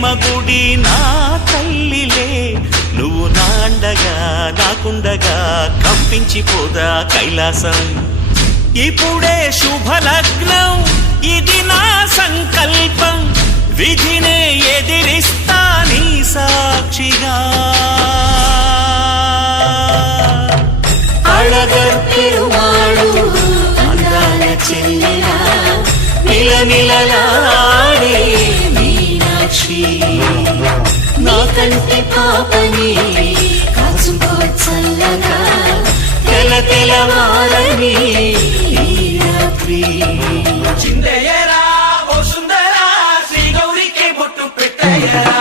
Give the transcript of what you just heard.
ప్రేమ గుడి నా తల్లిలే, నువ్వు నాండగా నాకుండగా కంపించిపోదా కైలాసం. ఇప్పుడే శుభలగ్నం, ఇది నా సంకల్పం, విధినే ఎదిరిస్తా నీ సాక్షిగా. అళగర్ పెరుమాళు అందాల చెల్లెలా, మిలమిలలాడే మీనాక్షి, నా కంటి పాపని కాచుకో చల్లగా, తెల తెలవారని రాత్రి. చిందయ్యరా ఓ సుందరా, శ్రీ గౌరికి బొట్టు పెట్టయ్యరా.